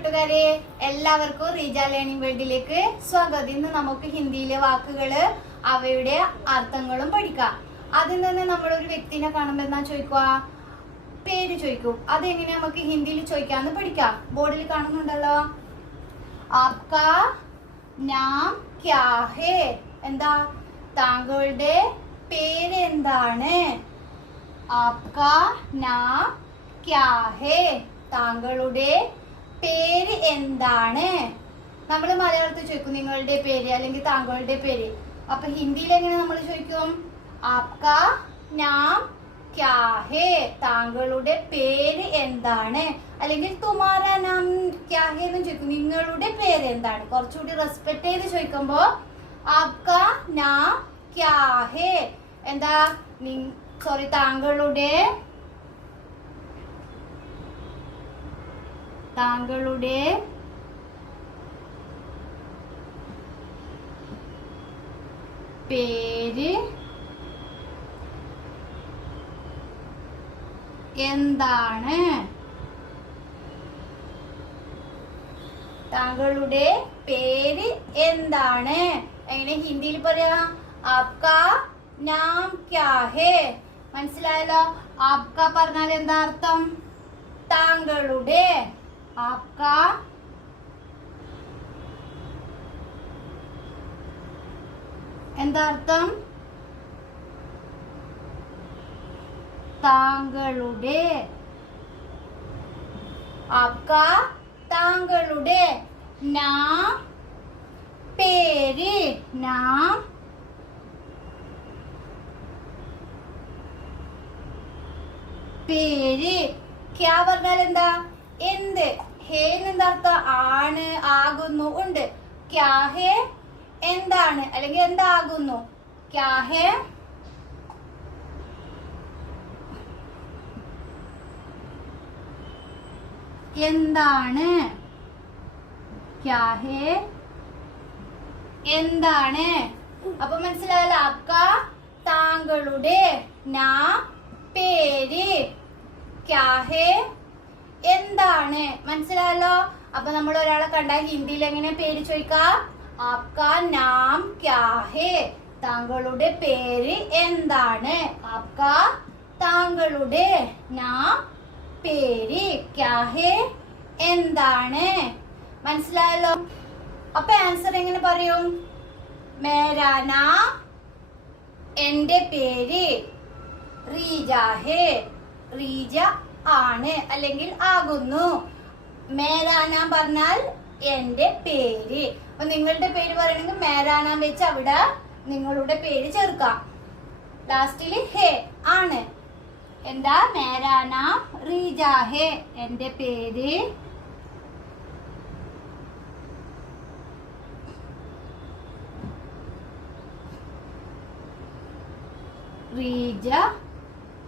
കൂട്ടുകാരെ എല്ലാവർക്കും റീജ ലേണിംഗ് വേൾഡിലേക്ക് സ്വാഗതം. ഇന്ന് നമുക്ക് ഹിന്ദിയിലെ വാക്കുകൾ അവയുടെ അർത്ഥങ്ങളും പഠിക്കാം. ആദ്യം തന്നെ നമ്മൾ ഒരു വ്യക്തിനെ കാണുമ്പോൾ എന്നാ ചോദിക്കുക? പേര് ചോദിക്കും. അതെങ്ങനെ നമുക്ക് ഹിന്ദിയിൽ ചോദിക്കാന്ന് പഠിക്കാം. ബോർഡിൽ കാണുന്നുണ്ടല്ലോ? നാം ക്യാ ഹേ? എന്താ? താങ്കളുടെ പേര് എന്താണ്? ക്യാ ഹേ? താങ്കളുടെ പേര് എന്താണ്? നമ്മൾ മലയാളത്തിൽ ചോദിക്കും നിങ്ങളുടെ പേര് അല്ലെങ്കിൽ താങ്കളുടെ പേര്. അപ്പൊ ഹിന്ദിയിൽ എങ്ങനെ നമ്മൾ ചോദിക്കും? ആപ്കാ നാം ക്യാ ഹേ താങ്കളുടെ പേര് എന്താണ്? അല്ലെങ്കിൽ തുമാര നാം ക്യാ ഹേ എന്ന് ചോദിക്കും. നിങ്ങളുടെ പേര് എന്താണ്? കുറച്ചുകൂടി റെസ്പെക്ട് ചെയ്ത് ചോദിക്കുമ്പോ ആപ്കാ നാം ക്യാ ഹേ എന്താ സോറി താങ്കളുടെ താങ്കളുടെ പേര് എന്താണ്? താങ്കളുടെ പേര് എന്താണ്? എങ്ങനെ ഹിന്ദിയിൽ പറയാ? ആപ്കാ നാം ക്യാ ഹേ? മനസ്സിലായല്ലോ? ആപ്കാ പറഞ്ഞാൽ എന്താ അർത്ഥം? താങ്കളുടെ ആപ്കാ എന്താർത്ഥം? താങ്കളുടെ ആപ്ക താങ്കളുടെ നാം പേര് നാം പേര്. ക്യാ പറഞ്ഞാൽ എന്താ? എന്ത്? ഹേ എന്താർത്ഥ ആണ് ആകുന്നു ഉണ്ട്. ക്യാഹേ എന്താണ്? അല്ലെങ്കിൽ എന്താകുന്നു? ക്യാഹേ എന്താണ്? ക്യാഹേ എന്താണ്? അപ്പൊ മനസ്സിലായല്ലോ അക്ക താങ്കളുടെ നാ പേര്. ക്യാ ഹേ എന്താണ്? മനസ്സിലായല്ലോ? അപ്പൊ നമ്മൾ ഒരാളെ കണ്ടാൽ ഹിന്ദിയിൽ എങ്ങനെ പേര് ചോദിക്കാം? ആപ്കാ നാം ക്യാ ഹേ? താങ്കളുടെ പേര് എന്താണ്? ആപ്കാ താങ്കളുടെ നാം പേര് ക്യാ ഹേ? എന്താണ്? മനസ്സിലായല്ലോ? അപ്പൊ ആൻസർ എങ്ങനെ പറയും? മേരാന എന്റെ പേര് റീജ ഹേ. റീജ ആണ് അല്ലെങ്കിൽ ആകുന്നു. മേരാന പറഞ്ഞാൽ എന്റെ പേര്. അപ്പൊ നിങ്ങളുടെ പേര് പറയണെങ്കിൽ മേരാന വെച്ച് അവിടെ നിങ്ങളുടെ പേര് ചേർക്കാം. ലാസ്റ്റിൽ ഹേ ആണ്. എന്താ? മേരാന റീജ ഹേ. എന്റെ പേര്. റീജ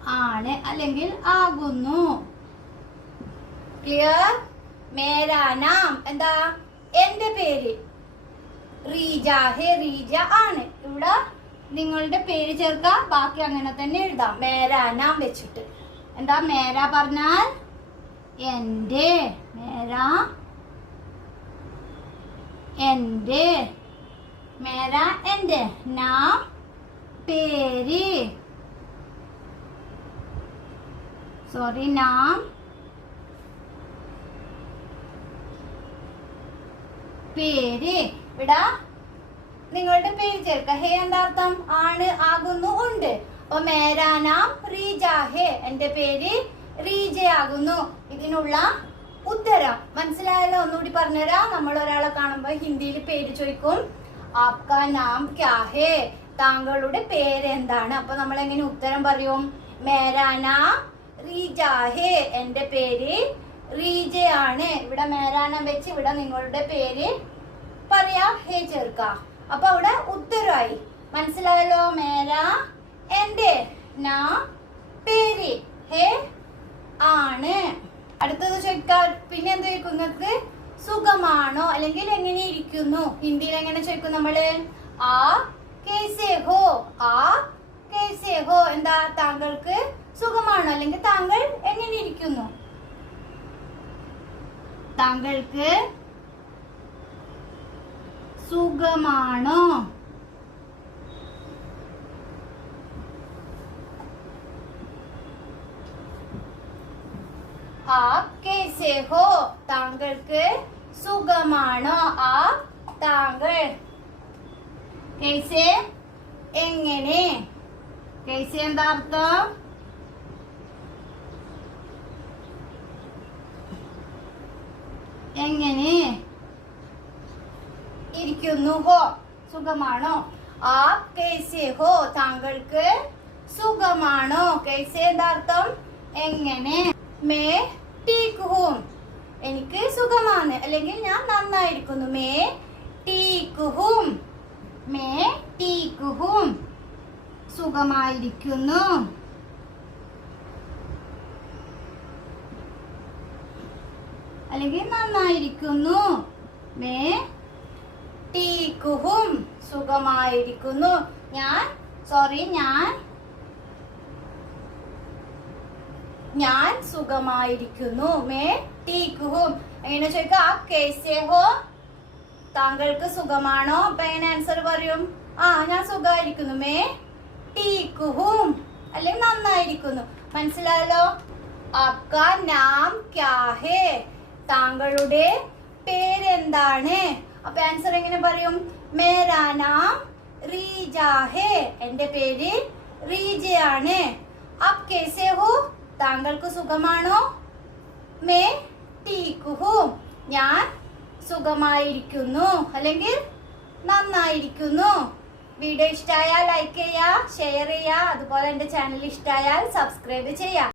ആണ് അല്ലെങ്കിൽ ആകുന്നു. ക്ലിയർ മേരാനാം. എന്താ? എന്റെ പേര്. റീജ. ഹേ റീജ ആണ്. ഇവിടെ നിങ്ങളുടെ പേര് ചേർക്ക ബാക്കി അങ്ങനെ തന്നെ എഴുതാം. മേരാനാം വെച്ചിട്ട്. എന്താ മേര പറഞ്ഞാൽ? എന്റെ മേര. എന്റെ മേര എന്റെ നാം പേര്. നാം പേര്. ഇവിടെ നിങ്ങളുടെ പേര് ചേർക്ക. ഹേ എന്താ അർത്ഥം? ആണ് ആകുന്നു ഉണ്ട്. എന്റെ പേര് റീജ ആകുന്നു ഇതിനുള്ള ഉത്തരം. മനസ്സിലായല്ലോ? ഒന്നുകൂടി പറഞ്ഞുതരാം. നമ്മൾ ഒരാളെ കാണുമ്പോ ഹിന്ദിയിൽ പേര് ചോദിക്കും. ആപ്കാ നാം താങ്കളുടെ പേര് എന്താണ് അപ്പൊ നമ്മൾ എങ്ങനെ ഉത്തരം പറയും? മേരാ നാം റീജ ഹേ എന്റെ പേര് റീജയാണ്. ഇവിടെ മേരാനം വെച്ച് ഇവിടെ നിങ്ങളുടെ പേര് പറയാ ഹേ ചേർക്ക. അപ്പൊ അവിടെ ഉത്തരമായി മനസ്സിലായല്ലോ മേര? എന്റെ നാ പേര് ഹേ ആണ്. അടുത്തത് ചോദിക്കാം പിന്നെ എന്ത് ചോദിക്കും നിങ്ങൾക്ക്? സുഖമാണോ? അല്ലെങ്കിൽ എങ്ങനെ ഇരിക്കുന്നു ഹിന്ദിയിൽ എങ്ങനെ ചോദിക്കും നമ്മൾ? ആ കേസേ ഹോ ആ കേസേ ഹോ. എന്താ താങ്കൾക്ക്? സുഖമാണോ? അല്ലെങ്കിൽ താങ്കൾ എങ്ങനെ ഇരിക്കുന്നു? താങ്കൾക്ക് സുഖമാണോ? താങ്കൾക്ക് സുഖമാണോ? ആ താങ്കൾ. എങ്ങനെ? കേസേ എന്താ അർത്ഥം? എങ്ങനെ ഇരിക്കുന്നു ഹോ സുഖമാണോ? ആ കേസേ ഹോ താങ്കൾക്ക് സുഖമാണോ? കേസേ യഥാർത്ഥം എങ്ങനെ? മേ ടീക്ക് ഹോം എനിക്ക് സുഖമാണ്. അല്ലെങ്കിൽ ഞാൻ നന്നായിരിക്കുന്നു. മേ ടീക്ക് ഹൂം മേ ടീക്ക് ഹൂം സുഖമായിരിക്കുന്നു. അല്ലെങ്കിൽ നന്നായിരിക്കുന്നു. മേ ടീക്കുഹും സുഖമായിരിക്കുന്നു. ഞാൻ സോറി ഞാൻ ഞാൻ സുഖമായിരിക്കുന്നു. മേ ടീക്കുഹും. എങ്ങനെ ചോദിക്കുക? ആ കേസേ താങ്കൾക്ക് സുഖമാണോ? അപ്പൊ എങ്ങനെ ആൻസർ പറയും? ആ ഞാൻ സുഖമായിരിക്കുന്നു. മേ ടീക്കുഹും. അല്ലെങ്കിൽ നന്നായിരിക്കുന്നു. മനസ്സിലായല്ലോ? ആപ്കാ നാം ക്യാ ഹേ? താങ്കളുടെ പേരെന്താണ്? അപ്പൊ ആൻസർ എങ്ങനെ പറയും? മേരാ നാം റീജ ഹേ എന്റെ പേര് റീജയാണ്. അപ് കേസേ ഹോ? താങ്കൾക്ക് സുഖമാണോ? മേ ടീക്കുഹു ഞാൻ സുഖമായിരിക്കുന്നു. അല്ലെങ്കിൽ നന്നായിരിക്കുന്നു. വീഡിയോ ഇഷ്ടമായാൽ ലൈക്ക് ചെയ്യുക ഷെയർ ചെയ്യുക. അതുപോലെ എന്റെ ചാനൽ ഇഷ്ടമായാൽ സബ്സ്ക്രൈബ് ചെയ്യുക.